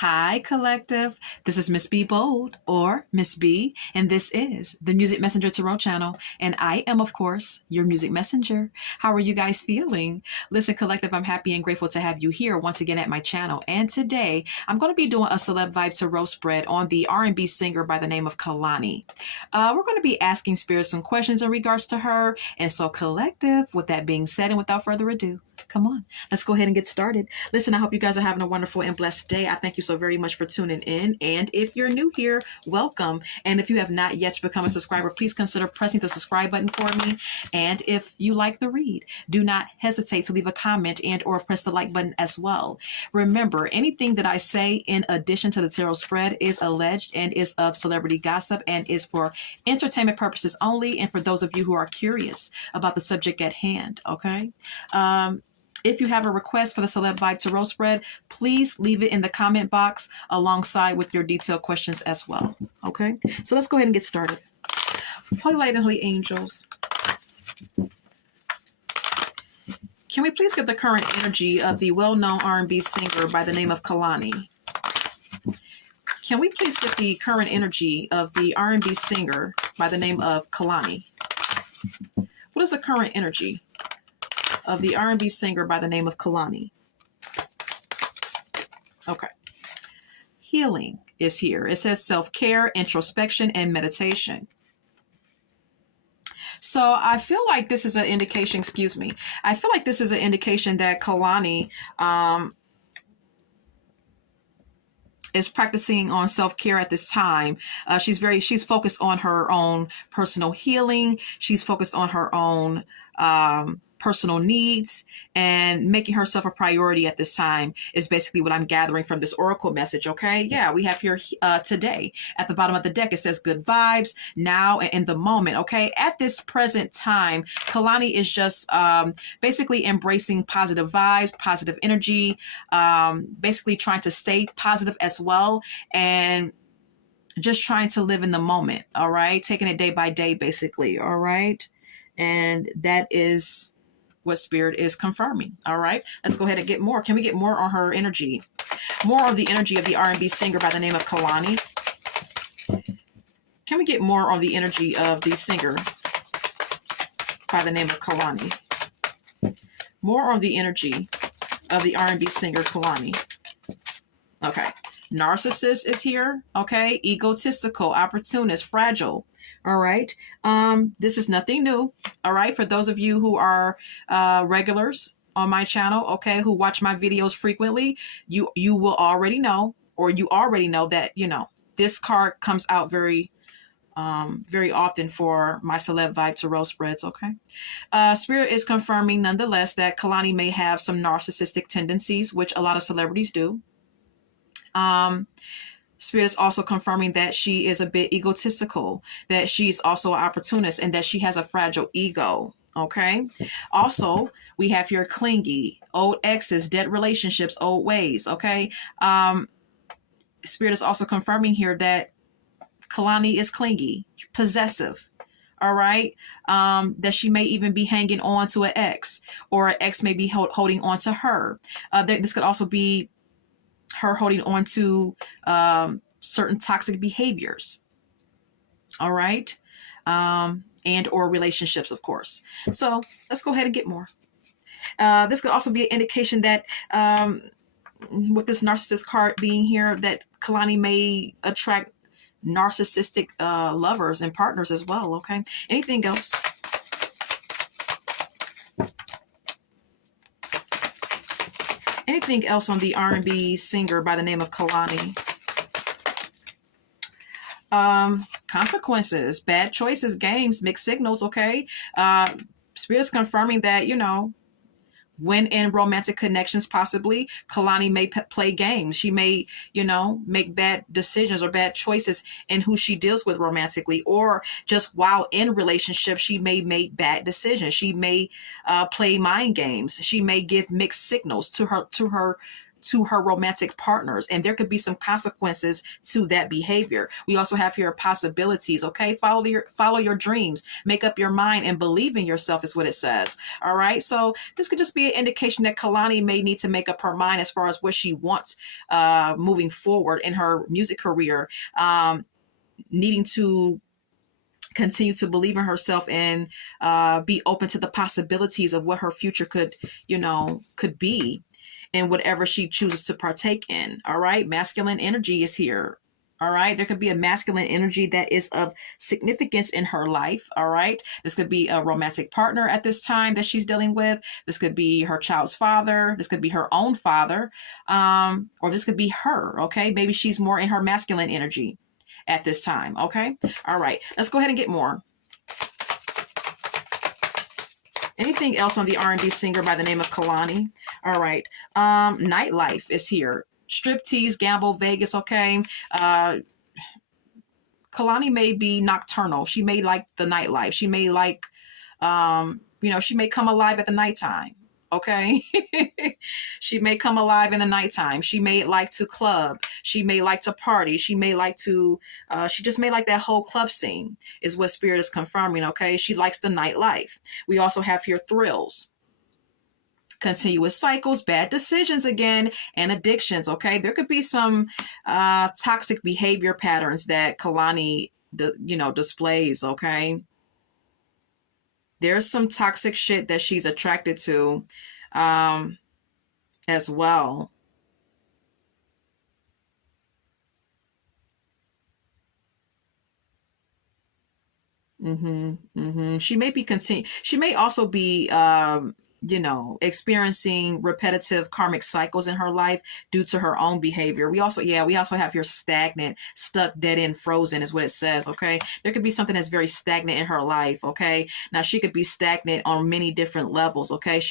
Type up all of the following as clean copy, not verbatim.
Hi, Collective. This is Miss B Bold or Miss B, and this is the Music Messenger Tarot channel. And I am, of course, your music messenger. How are you guys feeling? Listen, Collective, I'm happy and grateful to have you here once again at my channel. And today, I'm going to be doing a Celeb Vibe Tarot spread on the R&B singer by the name of Kehlani. We're going to be asking Spirit some questions in regards to her. And so, Collective, with that being said, and without further ado, come on, let's go ahead and get started. Listen, I hope you guys are having a wonderful and blessed day. I thank you so very much for tuning in. And if you're new here, welcome. And if you have not yet become a subscriber, please consider pressing the subscribe button for me. And if you like the read, do not hesitate to leave a comment and or press the like button as well. Remember, anything that I say in addition to the tarot spread is alleged and is of celebrity gossip and is for entertainment purposes only. And for those of you who are curious about the subject at hand, okay? If you have a request for the Celeb Vibe Tarot spread, please leave it in the comment box alongside with your detailed questions as well. Okay, so let's go ahead and get started. Holy Light and Holy Angels, can we please get the current energy of the well-known R&B singer by the name of Kehlani? Can we please get the current energy of the R&B singer by the name of Kehlani? What is the current energy of the R&B singer by the name of Kehlani? Okay. Healing is here. It says self-care, introspection, and meditation. So I feel like this is an indication, I feel like this is an indication that Kehlani is practicing on self-care at this time. She's focused on her own personal healing. She's focused on her own personal needs, and making herself a priority at this time is basically what I'm gathering from this oracle message. Okay, yeah, we have here today at the bottom of the deck, it says good vibes now and in the moment. Okay, at this present time, Kehlani is just basically embracing positive vibes, positive energy, basically trying to stay positive as well, and just trying to live in the moment. All right, taking it day by day, basically. All right, and that is what Spirit is confirming. All right, let's go ahead and get more. Can we get more on her energy? More of the energy of the R&B singer by the name of Kehlani. Can we get more on the energy of the singer by the name of Kehlani? More on the energy of the R&B singer Kehlani. Okay. Narcissist is here. Okay. Egotistical, opportunist, fragile. All right. This is nothing new. All right. For those of you who are regulars on my channel, okay, who watch my videos frequently, you will already know, or you already know that, you know, this card comes out very often for my Celeb Vibe Tarot spreads. Okay. Spirit is confirming nonetheless that Kehlani may have some narcissistic tendencies, which a lot of celebrities do. Spirit is also confirming that she is a bit egotistical, that she's also an opportunist, and that she has a fragile ego. Okay. Also, we have here clingy, old exes, dead relationships, old ways. Okay. Spirit is also confirming here that Kehlani is clingy, possessive. All right. That she may even be hanging on to an ex, or an ex may be holding on to her. This could also be her holding on to certain toxic behaviors. All right. And or relationships, of course. So let's go ahead and get more. This could also be an indication that with this narcissist card being here, that Kehlani may attract narcissistic lovers and partners as well. Okay. Anything else? Anything else on the R&B singer by the name of Kehlani? Consequences, bad choices, games, mixed signals. Okay. Spirit is confirming that, you know, when in romantic connections, possibly Kehlani may play games. She may, you know, make bad decisions or bad choices in who she deals with romantically, or just while in relationships, she may make bad decisions. She may play mind games. She may give mixed signals to her to her romantic partners, and there could be some consequences to that behavior. We also have here possibilities. Okay, follow your dreams, make up your mind, and believe in yourself is what it says. All right, so this could just be an indication that Kehlani may need to make up her mind as far as what she wants moving forward in her music career, needing to continue to believe in herself and be open to the possibilities of what her future could be in whatever she chooses to partake in. All right, masculine energy is here. All right, there could be a masculine energy that is of significance in her life. All right, this could be a romantic partner at this time that she's dealing with. This could be her child's father. This could be her own father, or this could be her. Okay, maybe she's more in her masculine energy at this time. Okay, all right, let's go ahead and get more. Anything else on the R&B singer by the name of Kehlani? All right, nightlife is here. Striptease, gamble, Vegas. Okay, Kehlani may be nocturnal. She may like the nightlife. She may like, she may come alive at the nighttime. Okay. She may come alive in the nighttime. She may like to club. She may like to party. She just may like that whole club scene is what Spirit is confirming. Okay. She likes the nightlife. We also have here thrills, continuous cycles, bad decisions again, and addictions. Okay. There could be some toxic behavior patterns that Kehlani, displays. Okay. There's some toxic shit that she's attracted to as well. She may be She may also be experiencing repetitive karmic cycles in her life due to her own behavior. We also have here stagnant, stuck, dead end, frozen is what it says. Okay. There could be something that's very stagnant in her life. Okay. Now she could be stagnant on many different levels. Okay.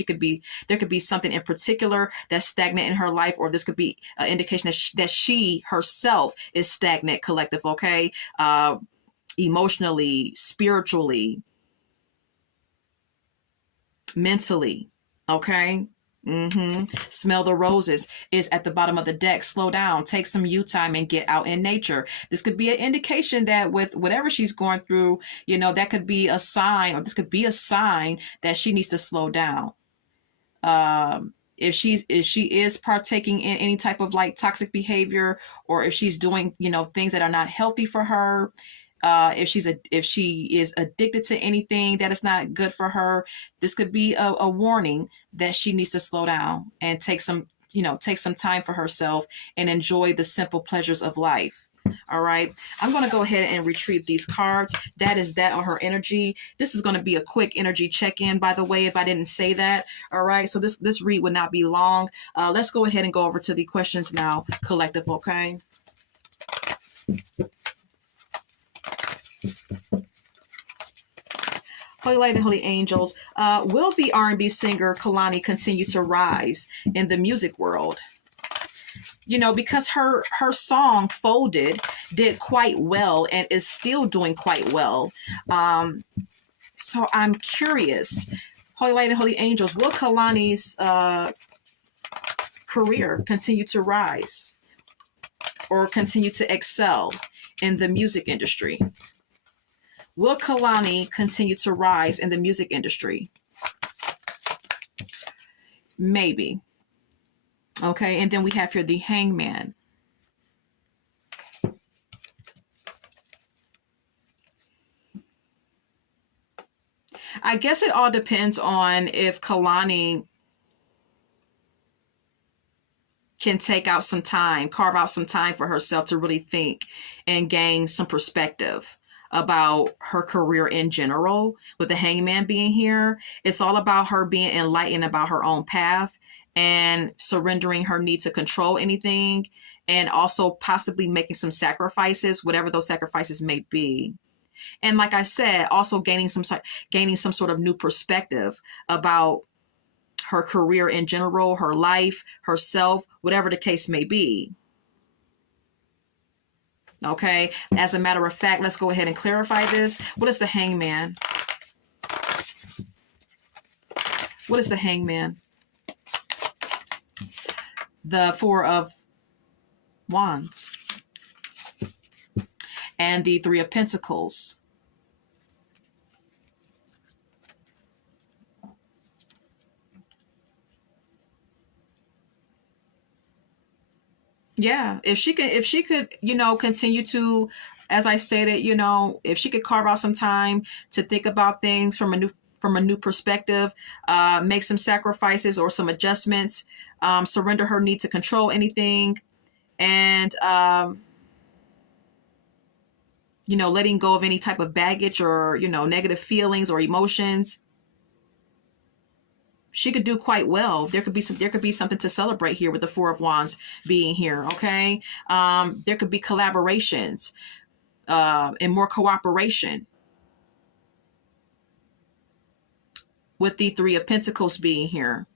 There could be something in particular that's stagnant in her life, or this could be an indication that she herself is stagnant, collective. Okay. Emotionally, spiritually, mentally. Okay. Smell the roses is at the bottom of the deck. Slow down, take some you time, and get out in nature. This could be an indication that with whatever she's going through, that could be a sign, or this could be a sign that she needs to slow down. If she is partaking in any type of like toxic behavior, or if she's doing things that are not healthy for her, if she is addicted to anything that is not good for her, this could be a warning that she needs to slow down and take some time for herself and enjoy the simple pleasures of life. All right, I'm going to go ahead and retrieve these cards. That is that on her energy. This is going to be a quick energy check-in, by the way, if I didn't say that. All right, so this read would not be long. Let's go ahead and go over to the questions now, collective. Okay. Holy Light and Holy Angels, will the R&B singer Kehlani continue to rise in the music world? Because her song Folded did quite well and is still doing quite well. So I'm curious, Holy Light and Holy Angels, will Kehlani's career continue to rise or continue to excel in the music industry? Will Kehlani continue to rise in the music industry? Maybe. Okay, and then we have here the Hangman. I guess it all depends on if Kehlani can carve out some time for herself to really think and gain some perspective about her career in general. With the Hangman being here, it's all about her being enlightened about her own path and surrendering her need to control anything, and also possibly making some sacrifices, whatever those sacrifices may be. And like I said, also gaining some sort of new perspective about her career in general, her life, herself, whatever the case may be. Okay, as a matter of fact, let's go ahead and clarify this. What is the Hangman? What is the Hangman? The Four of Wands and the Three of Pentacles. Yeah, if she could, continue to, as I stated, if she could carve out some time to think about things from a new perspective, make some sacrifices or some adjustments, surrender her need to control anything, and letting go of any type of baggage or negative feelings or emotions, she could do quite well. There could be something to celebrate here with the Four of Wands being here. Okay, there could be collaborations and more cooperation with the Three of Pentacles being here.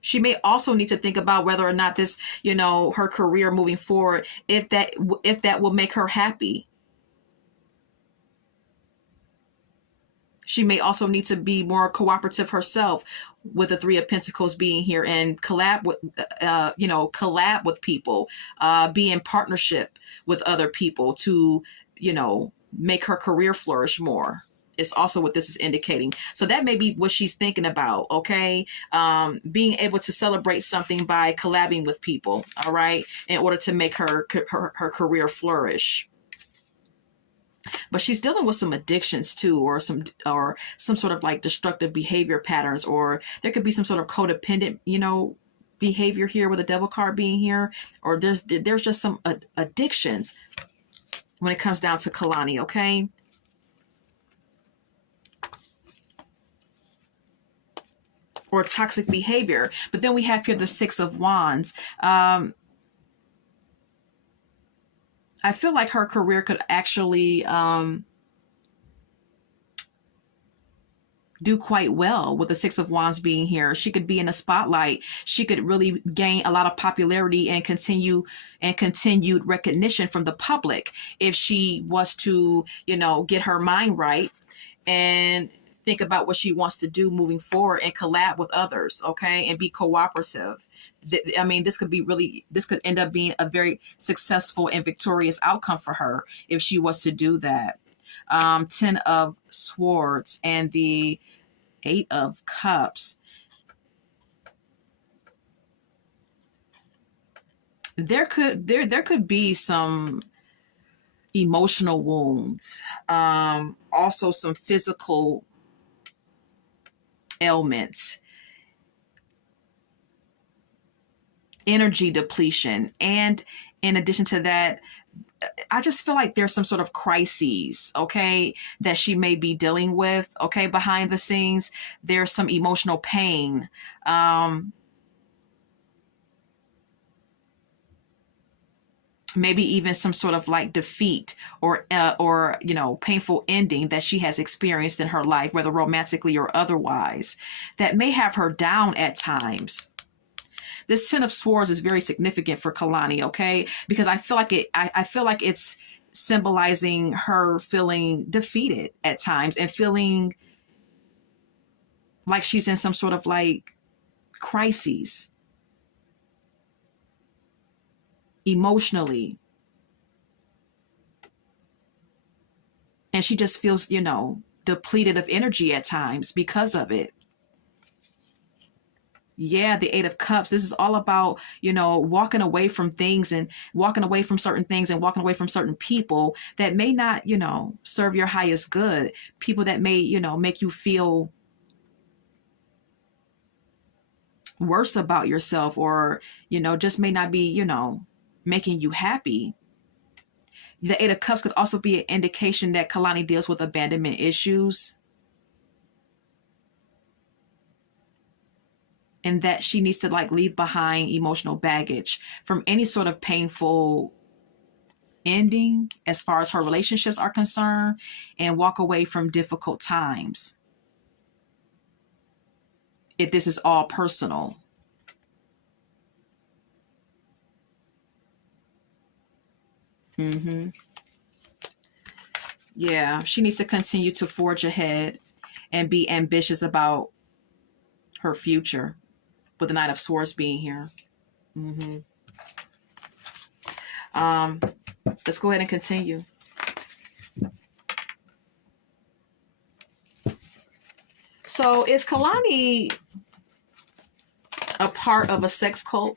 She may also need to think about whether or not this, her career moving forward, if that will make her happy. She may also need to be more cooperative herself with the Three of Pentacles being here and collab with people, be in partnership with other people to, make her career flourish more. It's also what this is indicating. So that may be what she's thinking about. Okay. Being able to celebrate something by collabing with people. All right. In order to make her career flourish. But she's dealing with some addictions too, or some sort of like destructive behavior patterns, or there could be some sort of codependent, behavior here with the Devil card being here, or there's just some addictions when it comes down to Kehlani. Okay. Or toxic behavior. But then we have here the Six of Wands. I feel like her career could actually do quite well with the Six of Wands being here. She could be in the spotlight. She could really gain a lot of popularity and continued recognition from the public if she was to, get her mind right and think about what she wants to do moving forward and collab with others, okay, and be cooperative. I mean, this could end up being a very successful and victorious outcome for her if she was to do that. Ten of Swords and the Eight of Cups. There could be some emotional wounds, also some physical ailments, energy depletion, and in addition to that, I just feel like there's some sort of crises, okay, that she may be dealing with, okay, behind the scenes. There's some emotional pain. Maybe even some sort of like defeat or painful ending that she has experienced in her life, whether romantically or otherwise, that may have her down at times. This Ten of Swords is very significant for Kehlani, okay? Because I feel like I feel like it's symbolizing her feeling defeated at times and feeling like she's in some sort of like crises emotionally. And she just feels, depleted of energy at times because of it. Yeah, the Eight of Cups. This is all about, walking away from things and walking away from certain things and walking away from certain people that may not, serve your highest good. People that may, make you feel worse about yourself or, just may not be, making you happy. The Eight of Cups could also be an indication that Kehlani deals with abandonment issues, and that she needs to like leave behind emotional baggage from any sort of painful ending as far as her relationships are concerned, and walk away from difficult times if this is all personal. Yeah, she needs to continue to forge ahead and be ambitious about her future, with the Knight of Swords being here. Let's go ahead and continue. So is Kehlani a part of a sex cult,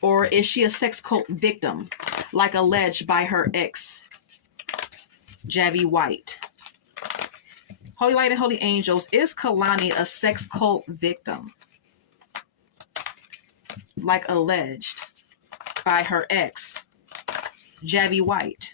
or is she a sex cult victim, like alleged by her ex, Javi White? Holy Light and Holy Angels, is Kehlani a sex cult victim, like alleged by her ex, Javi White?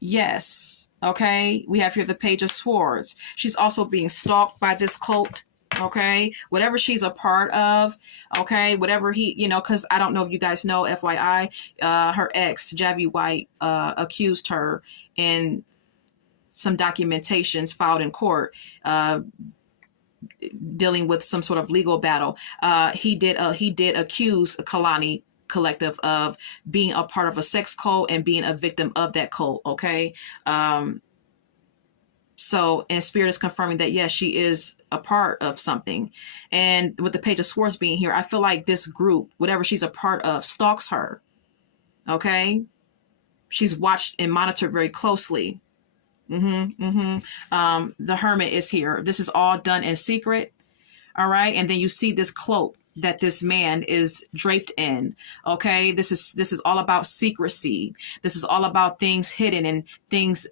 Yes. Okay. We have here the Page of Swords. She's also being stalked by this cult. Okay. Whatever she's a part of. Okay. Whatever he, because I don't know if you guys know, FYI, her ex, Javi White, accused her in some documentations filed in court, dealing with some sort of legal battle. He did accuse Kehlani Collective of being a part of a sex cult and being a victim of that cult. Okay. So, and Spirit is confirming that, yes, she is a part of something. And with the Page of Swords being here, I feel like this group, whatever she's a part of, stalks her. Okay. She's watched and monitored very closely. The Hermit is here. This is all done in secret. All right. And then you see this cloak that this man is draped in. Okay. This is all about secrecy. This is all about things hidden and things,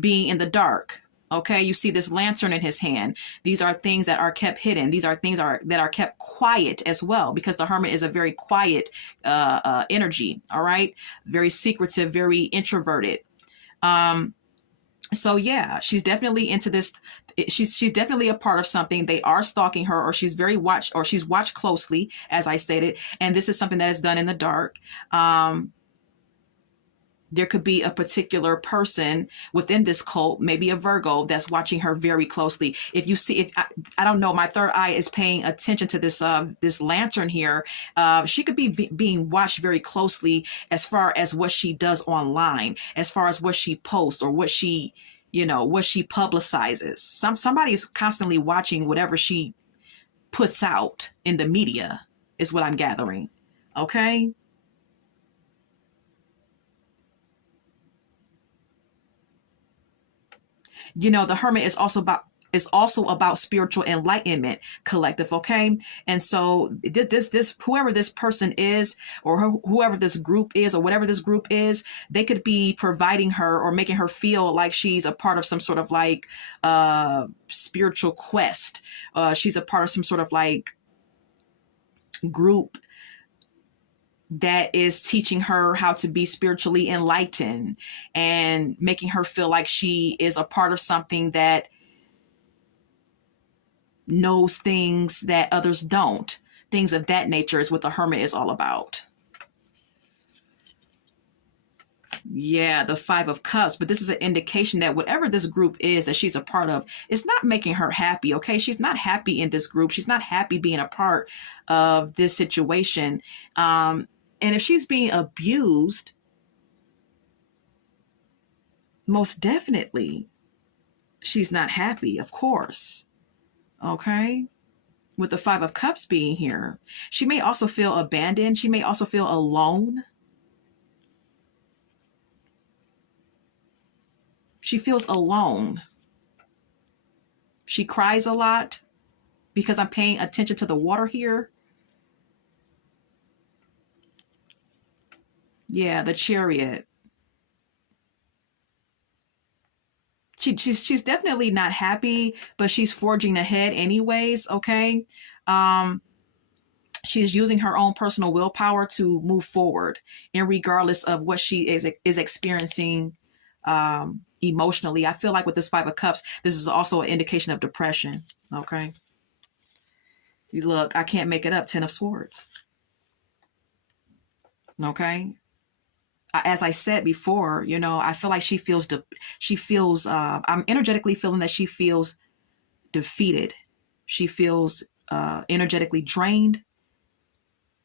being in the dark. Okay. You see this lantern in his hand. These are things that are kept hidden. These are things that are kept quiet as well, because the Hermit is a very quiet energy. All right. Very secretive, very introverted. So yeah, she's definitely into this. She's definitely a part of something. They are stalking her, or she's watched closely, as I stated. And this is something that is done in the dark. There could be a particular person within this cult, maybe a Virgo, that's watching her very closely. If you see, I don't know, my third eye is paying attention to this this lantern here. She could be being watched very closely as far as what she does online, as far as what she posts or what she, what she publicizes. Somebody is constantly watching whatever she puts out in the media, is what I'm gathering. Okay. The Hermit is also about spiritual enlightenment, Collective. Okay. And so this whoever this person is, or whoever this group is, or whatever this group is, they could be providing her or making her feel like she's a part of some sort of like spiritual quest. She's a part of some sort of like group that is teaching her how to be spiritually enlightened and making her feel like she is a part of something that knows things that others don't. Things of that nature is what the Hermit is all about. Yeah, the Five of Cups. But this is an indication that whatever this group is that she's a part of, it's not making her happy. Okay. She's not happy in this group. She's not happy being a part of this situation. And if she's being abused, most definitely she's not happy, of course. Okay. With the Five of Cups being here, she may also feel abandoned. She may also feel alone. She feels alone. She cries a lot because I'm paying attention to the water here. Yeah, the Chariot. She's definitely not happy, but she's forging ahead anyways. Okay. She's using her own personal willpower to move forward, and regardless of what she is experiencing emotionally. I feel like with this Five of Cups, this is also an indication of depression. Okay. You look, I can't make it up. 10 of Swords. Okay. As I said before, I feel like she feels, I'm energetically feeling that she feels defeated. She feels energetically drained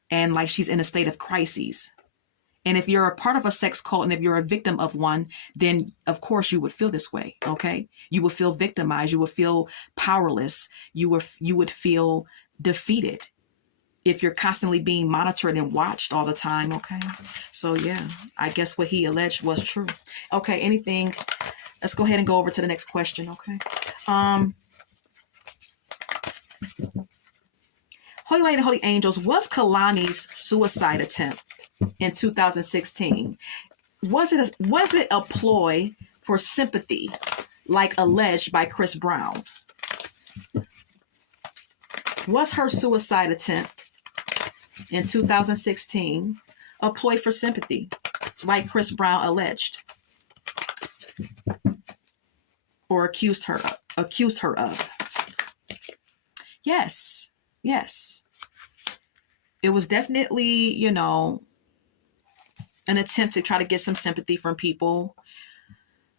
and like she's in a state of crises. And if you're a part of a sex cult and if you're a victim of one, then of course you would feel this way. Okay. You would feel victimized. You would feel powerless. You would feel defeated if you're constantly being monitored and watched all the time. Okay. So yeah, I guess what he alleged was true. Okay. Anything? Let's go ahead and go over to the next question. Okay. Holy Light and Holy Angels, was Kehlani's suicide attempt in 2016, was it a ploy for sympathy, like alleged by Chris Brown? Was her suicide attempt in 2016 a ploy for sympathy, like Chris Brown alleged or accused her of? Yes. Yes. It was definitely, an attempt to try to get some sympathy from people.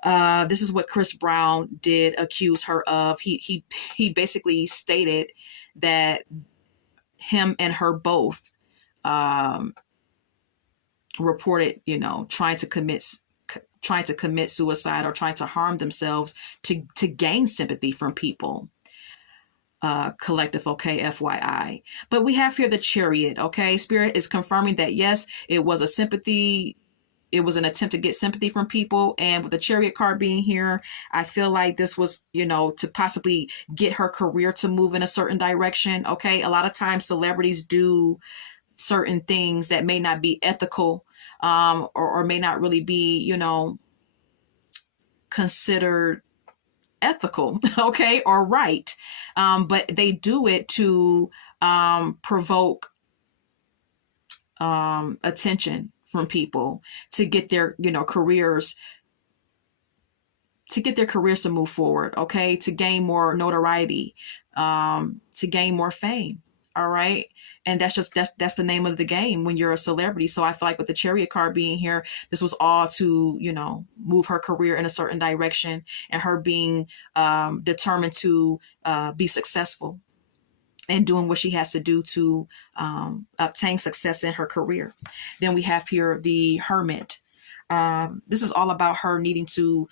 This is what Chris Brown did accuse her of. He basically stated that him and her both reported, trying to commit suicide or trying to harm themselves to gain sympathy from people. Collective, okay, FYI. But we have here the Chariot, okay? Spirit is confirming that, yes, it was a sympathy. It was an attempt to get sympathy from people. And with the Chariot card being here, I feel like this was, to possibly get her career to move in a certain direction, okay? A lot of times celebrities do certain things that may not be ethical, or may not really be, considered ethical, okay, or right, but they do it to provoke attention from people, to get their careers to move forward, okay, to gain more notoriety, to gain more fame. All right. And that's the name of the game when you're a celebrity. So I feel like with the Chariot card being here, this was all to, move her career in a certain direction, and her being determined to be successful and doing what she has to do to obtain success in her career. Then we have here the Hermit. This is all about her needing to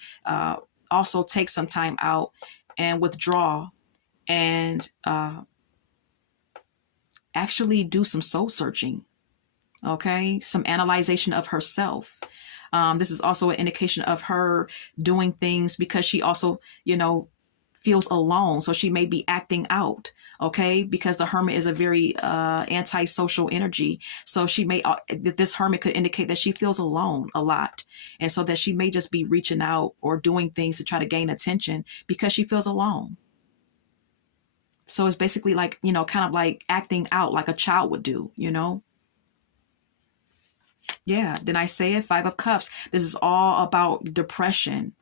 also take some time out and withdraw and actually do some soul searching, okay? Some analyzation of herself. This is also an indication of her doing things because she also, feels alone. So she may be acting out, okay? Because the Hermit is a very antisocial energy. So this Hermit could indicate that she feels alone a lot. And so that she may just be reaching out or doing things to try to gain attention because she feels alone. So it's basically like, kind of like acting out like a child would do, Yeah. Then I say it, 5 of Cups. This is all about depression,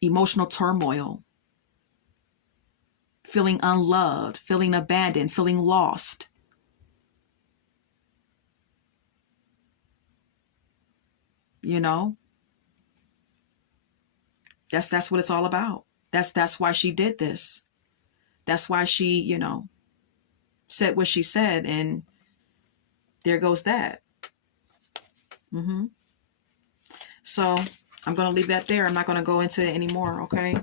emotional turmoil, feeling unloved, feeling abandoned, feeling lost. That's what it's all about. That's why she did this. That's why she, said what she said, and there goes that. So I'm going to leave that there. I'm not going to go into it anymore. Okay.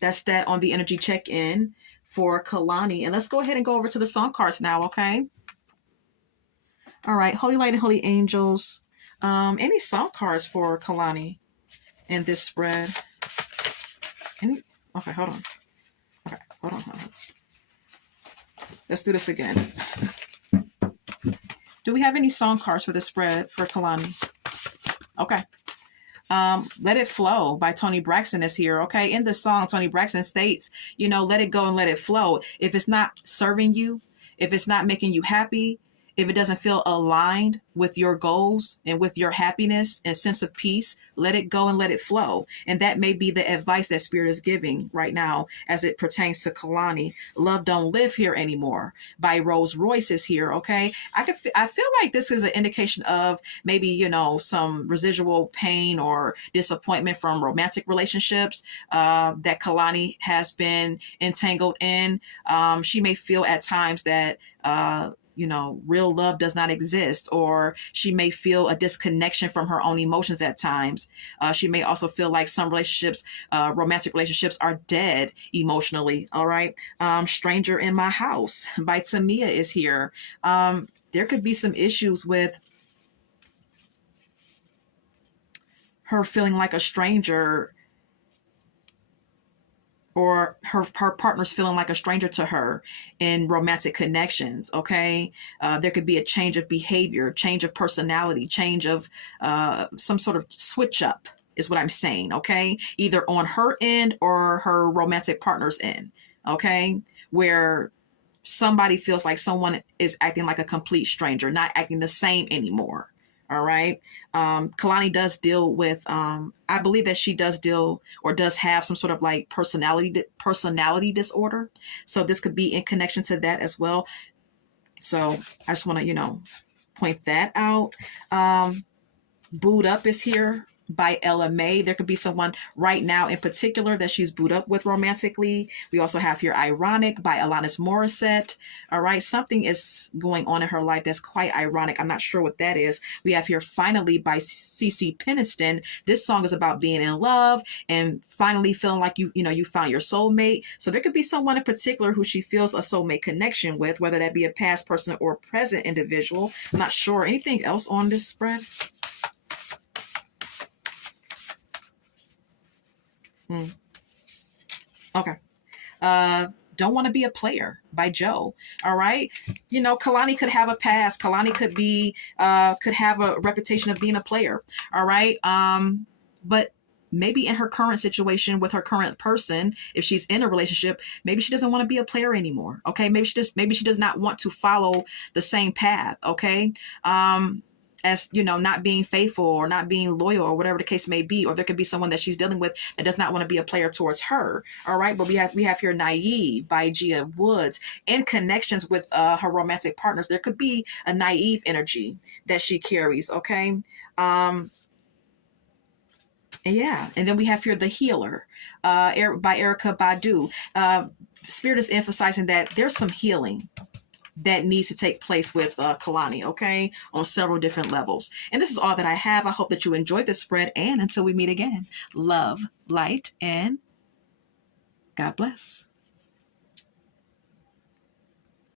That's that on the energy check-in for Kehlani. And let's go ahead and go over to the song cards now. Okay. All right. Holy Light and Holy Angels. Any song cards for Kehlani in this spread? Okay, hold on. Okay, hold on. Let's do this again. Do we have any song cards for this spread for Kehlani? Okay. Let It Flow by Toni Braxton is here. Okay. In the song, Toni Braxton states, let it go and let it flow. If it's not serving you, if it's not making you happy, If it doesn't feel aligned with your goals and with your happiness and sense of peace, let it go and let it flow. And that may be the advice that Spirit is giving right now as it pertains to Kehlani. Love don't live here anymore by Rolls Royce is here. Okay. I feel like this is an indication of maybe, some residual pain or disappointment from romantic relationships that Kehlani has been entangled in. She may feel at times that, real love does not exist, or she may feel a disconnection from her own emotions at times. She may also feel like some relationships, romantic relationships, are dead emotionally. All right. Stranger in My House by Tamia is here. There could be some issues with her feeling like a stranger, or her partner's feeling like a stranger to her in romantic connections. Okay. There could be a change of behavior, change of personality, change of some sort of switch up is what I'm saying. Okay. Either on her end or her romantic partner's end. Okay. Where somebody feels like someone is acting like a complete stranger, not acting the same anymore. All right. Kehlani does deal with, I believe that she does deal or does have some sort of like personality disorder. So this could be in connection to that as well. So I just want to, point that out. Booed Up is here by Ella May. There could be someone right now in particular that she's booed up with romantically. We also have here Ironic by Alanis Morissette. All right. Something is going on in her life that's quite ironic. I'm not sure what that is. We have here Finally by CC Peniston. This song is about being in love and finally feeling like you found your soulmate. So there could be someone in particular who she feels a soulmate connection with, whether that be a past person or present individual. I'm not sure. Anything else on this spread? Okay. Don't Want to Be a Player by Joe. All right. Kehlani could have a past. Kehlani could have a reputation of being a player. All right. But maybe in her current situation with her current person, if she's in a relationship, maybe she doesn't want to be a player anymore. Okay. Maybe she does not want to follow the same path. Okay. As not being faithful or not being loyal or whatever the case may be, or there could be someone that she's dealing with that does not want to be a player towards her. All right. But we have here Naive by Gia Woods. In connections with her romantic partners, there could be a naive energy that she carries. Okay. And then we have here The Healer by Erykah Badu. Spirit is emphasizing that there's some healing that needs to take place with Kehlani, okay, on several different levels. And this is all that I have. I hope that you enjoyed this spread. And until we meet again, love, light, and God bless.